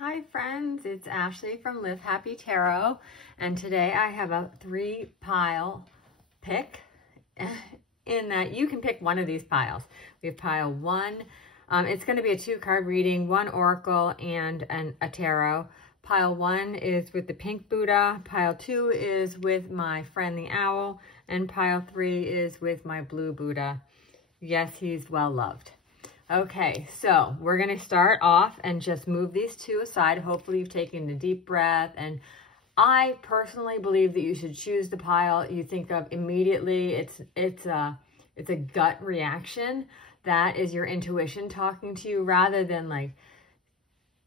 Hi friends, it's Ashley from Live Happy Tarot, and today I have a 3-pile pick in that you can pick one of these piles. We have pile 1. It's going to be a 2-card reading, 1 oracle and a tarot. Pile 1 is with the pink Buddha, pile 2 is with my friend the owl, and pile 3 is with my blue Buddha. Yes, he's well loved. Okay, so we're going to start off and just move these two aside. Hopefully you've taken a deep breath, and I personally believe that you should choose the pile you think of immediately. It's a gut reaction. That is your intuition talking to you rather than like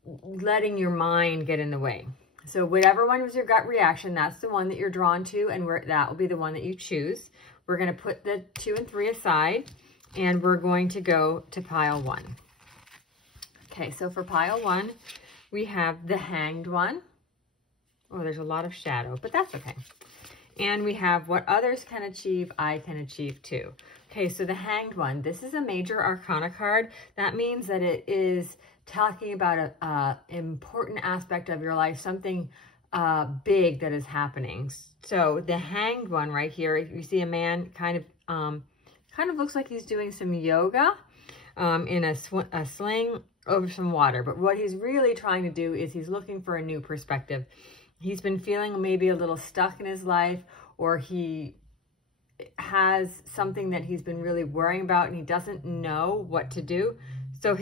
letting your mind get in the way. So whatever one was your gut reaction, that's the one that you're drawn to, and that will be the one that you choose. We're going to put the 2 and 3 aside. And we're going to go to pile 1. Okay, so for pile 1, we have the Hanged One. Oh, there's a lot of shadow, but that's okay. And we have what others can achieve, I can achieve too. Okay, so the Hanged One, this is a major arcana card. That means that it is talking about an important aspect of your life, something big that is happening. So the Hanged One right here, you see a man kind of looks like he's doing some yoga in a sling over some water. But what he's really trying to do is he's looking for a new perspective. He's been feeling maybe a little stuck in his life, or he has something that he's been really worrying about and he doesn't know what to do. So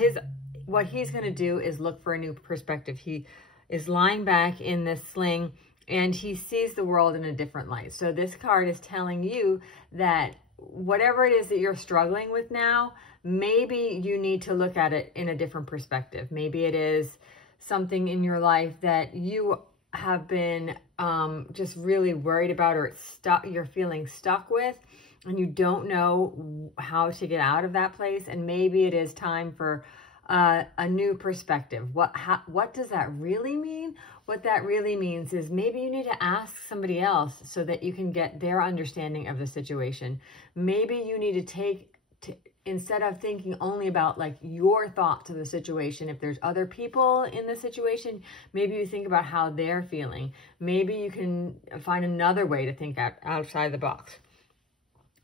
what he's going to do is look for a new perspective. He is lying back in this sling and he sees the world in a different light. So this card is telling you that whatever it is that you're struggling with now, maybe you need to look at it in a different perspective. Maybe it is something in your life that you have been just really worried about, or you're feeling stuck with, and you don't know how to get out of that place. And maybe it is time for a new perspective. What does that really mean? What that really means is maybe you need to ask somebody else so that you can get their understanding of the situation. Maybe you need to instead of thinking only about like your thoughts of the situation, if there's other people in the situation, maybe you think about how they're feeling. Maybe you can find another way to think outside the box.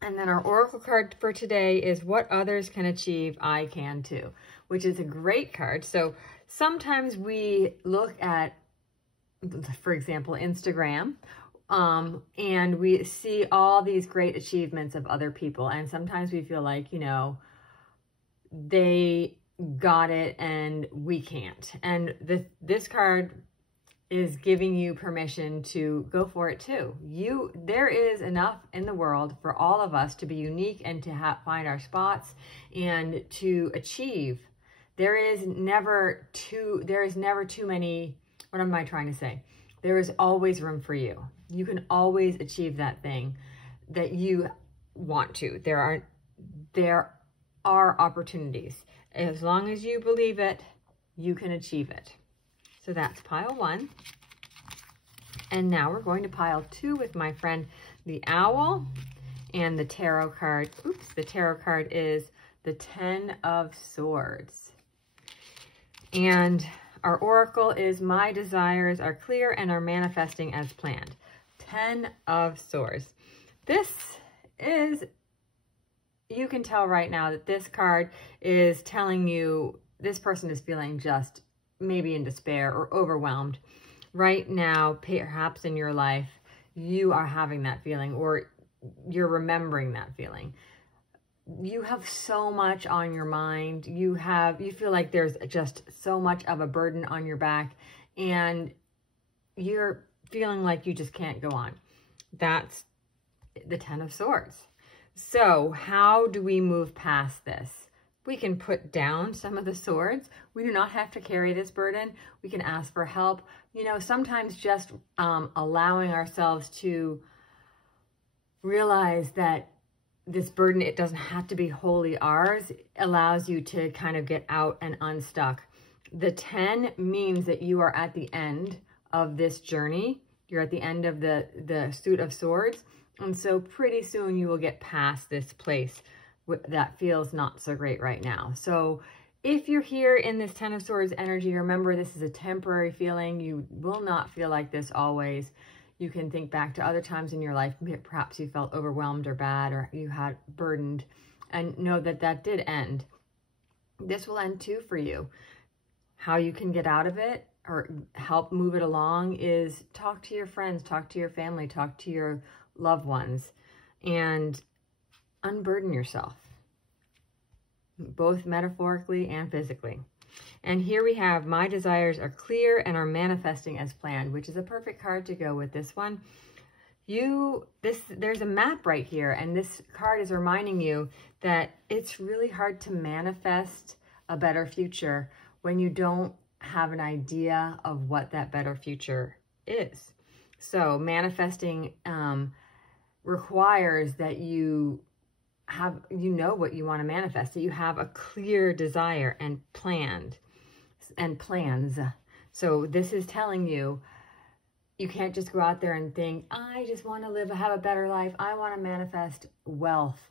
And then our oracle card for today is what others can achieve, I can too, which is a great card. So sometimes we look at, for example, Instagram, and we see all these great achievements of other people. And sometimes we feel like, you know, they got it and we can't. And this card is giving you permission to go for it too. There is enough in the world for all of us to be unique and to find our spots and to achieve. There is never too many, what am I trying to say? There is always room for you. You can always achieve that thing that you want to. There are opportunities. As long as you believe it, you can achieve it. So that's pile 1. And now we're going to pile 2 with my friend the owl, and the tarot card. Oops, the tarot card is the 10 of Swords. And our oracle is my desires are clear and are manifesting as planned. 10 of Swords. This is, you can tell right now that this card is telling you this person is feeling just maybe in despair or overwhelmed. Right now, perhaps in your life, you are having that feeling, or you're remembering that feeling. You have so much on your mind. You feel like there's just so much of a burden on your back, and you're feeling like you just can't go on. That's the 10 of Swords. So how do we move past this? We can put down some of the swords. We do not have to carry this burden. We can ask for help. You know, sometimes just allowing ourselves to realize that this burden, it doesn't have to be wholly ours, allows you to kind of get out and unstuck. The 10 means that you are at the end of this journey. You're at the end of the suit of swords. And so pretty soon you will get past this place that feels not so great right now. So If you're here in this Ten of Swords energy, remember this is a temporary feeling. You will not feel like this always. You can think back to other times in your life. Perhaps you felt overwhelmed or bad, or you had burdened, and know that that did end. This will end too for you. How you can get out of it or help move it along is talk to your friends, talk to your family, talk to your loved ones, and unburden yourself, both metaphorically and physically. And here we have, my desires are clear and are manifesting as planned, which is a perfect card to go with this one. There's a map right here, and this card is reminding you that it's really hard to manifest a better future when you don't have an idea of what that better future is. So manifesting requires that you know what you want to manifest, that you have a clear desire and plans. So this is telling you, you can't just go out there and think, I just want to have a better life. I want to manifest wealth.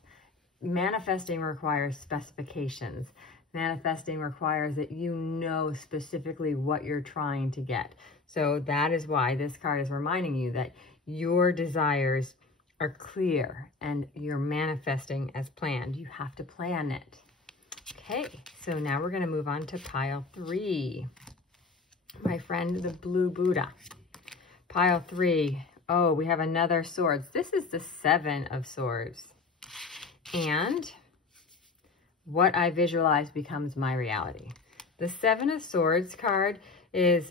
Manifesting requires specifications. Manifesting requires that you know specifically what you're trying to get. So that is why this card is reminding you that your desires are clear and you're manifesting as planned. You have to plan it. Okay, so now we're going to move on to pile 3. My friend, the Blue Buddha. Pile 3. Oh, we have another swords. This is the 7 of Swords. And what I visualize becomes my reality. The 7 of Swords card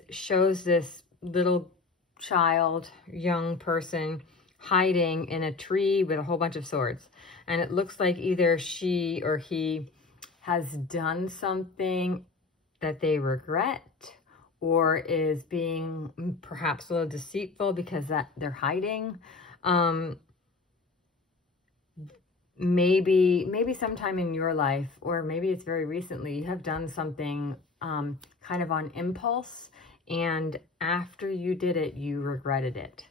shows this little child, young person, hiding in a tree with a whole bunch of swords. And it looks like either she or he has done something that they regret, or is being perhaps a little deceitful because they're hiding. Maybe sometime in your life, or maybe it's very recently, you have done something kind of on impulse, and after you did it, you regretted it.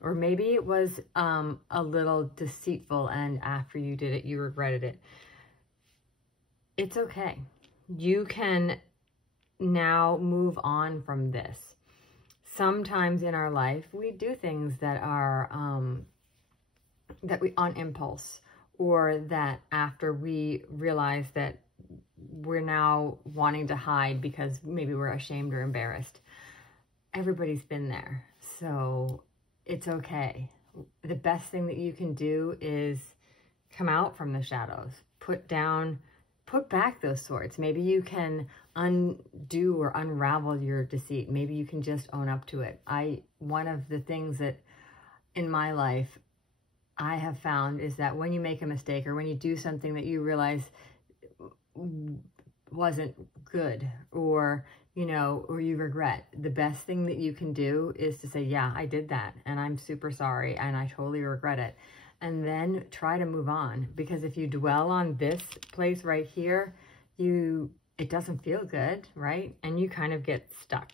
Or maybe it was a little deceitful, and after you did it, you regretted it. It's okay. You can now move on from this. Sometimes in our life, we do things that are that we on impulse, or that after we realize that we're now wanting to hide because maybe we're ashamed or embarrassed. Everybody's been there, so it's okay. The best thing that you can do is come out from the shadows, put back those swords. Maybe you can undo or unravel your deceit. Maybe you can just own up to it. One of the things that in my life I have found is that when you make a mistake, or when you do something that you realize wasn't good, or or you regret, the best thing that you can do is to say, yeah, I did that, and I'm super sorry, and I totally regret it. And then try to move on, because if you dwell on this place right here, it doesn't feel good, right? And you kind of get stuck.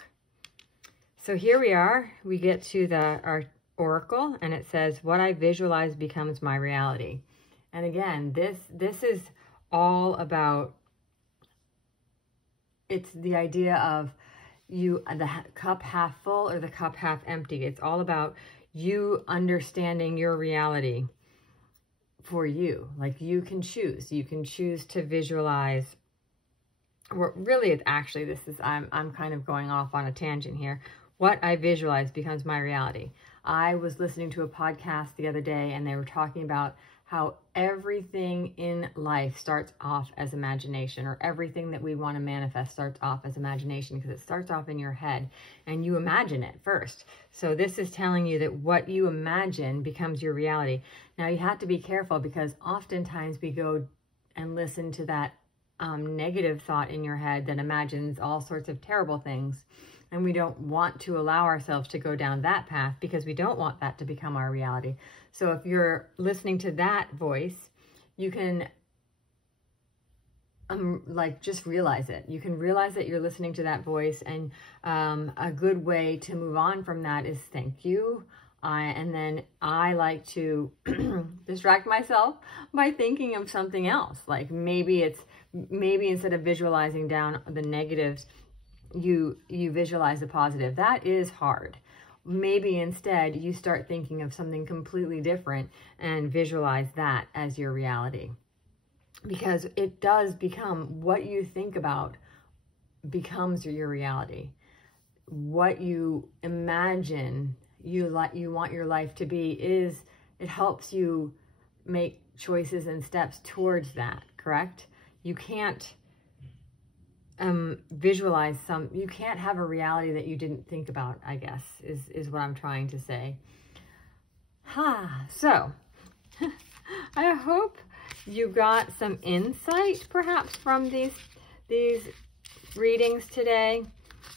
So here we are, we get to our oracle, and it says, what I visualize becomes my reality. And again, this is all about, it's the idea of the cup half full or the cup half empty. It's all about you understanding your reality for you. Like you can choose to visualize, or really it's actually, I'm kind of going off on a tangent here. What I visualize becomes my reality. I was listening to a podcast the other day, and they were talking about how everything in life starts off as imagination, or everything that we want to manifest starts off as imagination, because it starts off in your head and you imagine it first. So this is telling you that what you imagine becomes your reality. Now you have to be careful, because oftentimes we go and listen to that negative thought in your head that imagines all sorts of terrible things. And we don't want to allow ourselves to go down that path, because we don't want that to become our reality. So if you're listening to that voice, you can just realize it. You can realize that you're listening to that voice, and a good way to move on from that is thank you. And then I like to distract myself by thinking of something else. Like maybe it's maybe instead of visualizing down the negatives, you visualize the positive. That is hard. Maybe instead you start thinking of something completely different and visualize that as your reality. Because it does become what you think about becomes your reality. What you imagine you want your life to be it helps you make choices and steps towards that, correct? You can't visualize you can't have a reality that you didn't think about, I guess, is what I'm trying to say. So, I hope you got some insight, perhaps, from these readings today.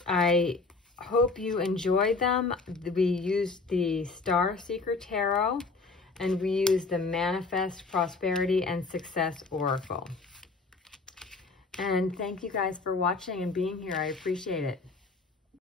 I hope you enjoyed them. We used the Star Seeker Tarot, and we used the Manifest Prosperity and Success Oracle. And thank you guys for watching and being here. I appreciate it.